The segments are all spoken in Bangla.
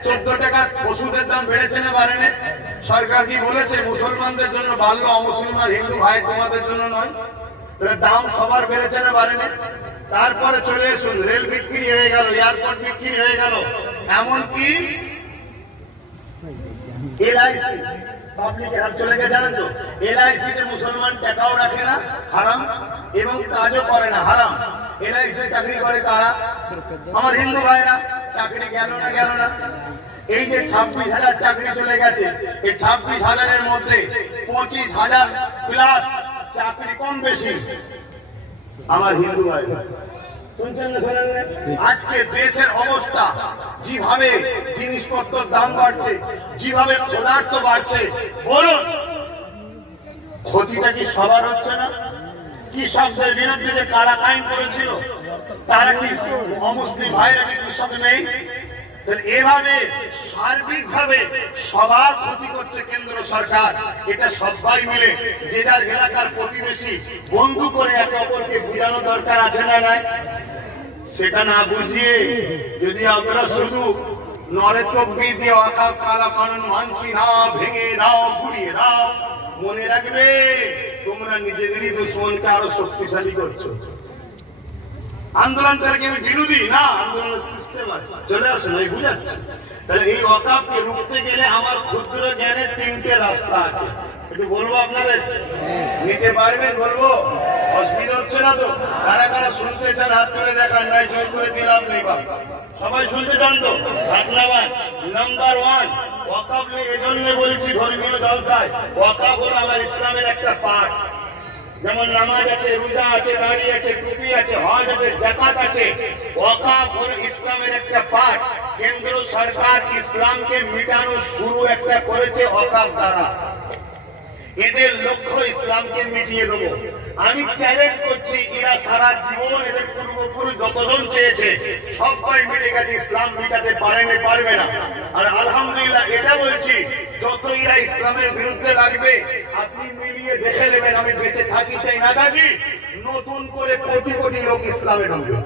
14 টাকা ওষুধের দাম বেড়েছে না বাড়েনি? সরকার কি বলেছে মুসলমানদের জন্য বাড়লো, অমুসলমান হিন্দু ভাই তোমাদের জন্য নয়? দাম সবার বেড়েছে না বাড়েনি? তারপরে চলে এসুন, রেল বিক্রি হয়ে গেল, এয়ারপোর্ট বিক্রি হয়ে গেল, এমনকি এলআইসি পাবলিক হেলথ চলে গেছে। জানেন তো এলআইসি তে মুসলমান টাকাও রাখে না, হারাম, এবং কাজও করে না, হারাম। এলআইসি চাকরি করে কারা? আমার হিন্দু ভাইরা। চাকরি গেল না? এই যে 26,000 চাকরি চলে গেছে, এই 26,000-এর মধ্যে 25,000 প্লাস চাকরি কম বেশি আমার হিন্দু ভাই। আজকে দেশের অবস্থা, যেভাবে জিনিসপত্রের দাম বাড়ছে, যেভাবে পদার্থ বাড়ছে, বলুন ক্ষতিটা কি সবার হচ্ছে না? কৃষকদের বিরুদ্ধে যে কারা আইন করেছিল, তারা কি অমুসলিম ভাইরা কি কৃষক নেই? এভাবে সার্বিকভাবে সবার ক্ষতি করছে কেন্দ্র সরকার। এটা সবাই মিলে যে যার এলাকার প্রতিবেশী বন্ধু করে একে অপরকে বোঝানো দরকার আছে না নাই? সেটা না বুঝিয়ে যদি আমরা শুধু নরে তকবীর দিয়ে ওয়াকফ কালা কানুন মানছি না, ভেঙে দাও, গুড়িয়ে দাও, মনে রাখবে তোমরা নিজেদেরই দুশ্মনকে আরো শক্তিশালী করছো। আন্দোলন তাহলে কি আমি বিরোধী না? আন্দোলনের সিস্টেম আছে, চলে আসুন, এই বুঝাচ্ছি। তাহলে এই ওয়াকফকে রুখতে গেলে আমার ক্ষুদ্র জ্ঞানের 3টে রাস্তা আছে, একটু বলবো আপনাদের, নিতে পারবেন? বলবো, অসুবিধা হচ্ছে না তো? কারা কারা শুনতে চান হাত করে দেখান, নাই জয় করে দিলাম নেই বাবা, সবাই শুনতে চান তো? হাত নামান। নাম্বার 1, ওয়াকফ এজন্য বলছি ধর্মীয় জলসায়, ওয়াকফ হলো আমার ইসলামের একটা পার্ট। যেমন নামাজ আছে, রোজা আছে, দাড়ি আছে, টুপি আছে, হজ আছে, যাকাত আছে, ওয়াকফ হলো ইসলামের একটা পার্ট। কেন্দ্র সরকার ইসলামকে মিটানো শুরু একটা করেছে ওয়াকফ দ্বারা। এদের লক্ষ্য ইসলামকে মিটিয়ে দেবো। আমি চ্যালেঞ্জ করছি, এরা সারা জীবন এদের পূর্বপুরুষ যতজন চেয়েছে সবাই মিলে গেছে, ইসলাম মিটাতে পারবে না। আর আলহামদুলিল্লাহ এটা বলছি, যত এরা ইসলামের বিরুদ্ধে লাগবে আপনি মিলিয়ে দেখে নেবেন, আমি বেঁচে থাকি চাই না থাকি, নতুন করে কোটি কোটি লোক ইসলামে ঢুকবে।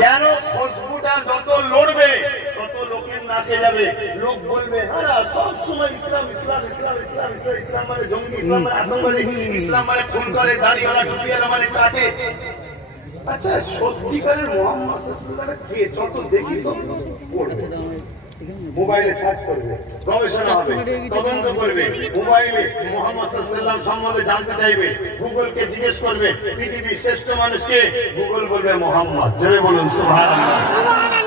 কেন? খুশবুটা যত লড়বে তত লোকের নাকে যাবে, লোক বলবে হ্যাঁ সব সময় ইসলাম ইসলাম ইসলাম ইসলাম ইসলাম, ইসলাম মানে জঙ্গি, ইসলাম মানে আতঙ্কবাদী, ইসলাম মানে খুন করে, দাড়িওয়ালা টুপিওয়ালা মানে কাটে। আচ্ছা সত্যিকারের মুহাম্মদ সাল্লাল্লাহু আলাইহি ওয়াসাল্লাম কে? যত দেখি তো পড়বে, মোবাইলে সার্চ করবে, গবেষণা হবে, তদন্ত করবে, মোবাইলে মুহাম্মদ সাল্লাল্লাহু আলাইহি ওয়াসাল্লাম সম্বন্ধে জানতে চাইবে, গুগলকে জিজ্ঞেস করবে পৃথিবীর শ্রেষ্ঠ মানুষকে, গুগল বলবে মুহাম্মদ। জোরে বলুন সুবহানাল্লাহ।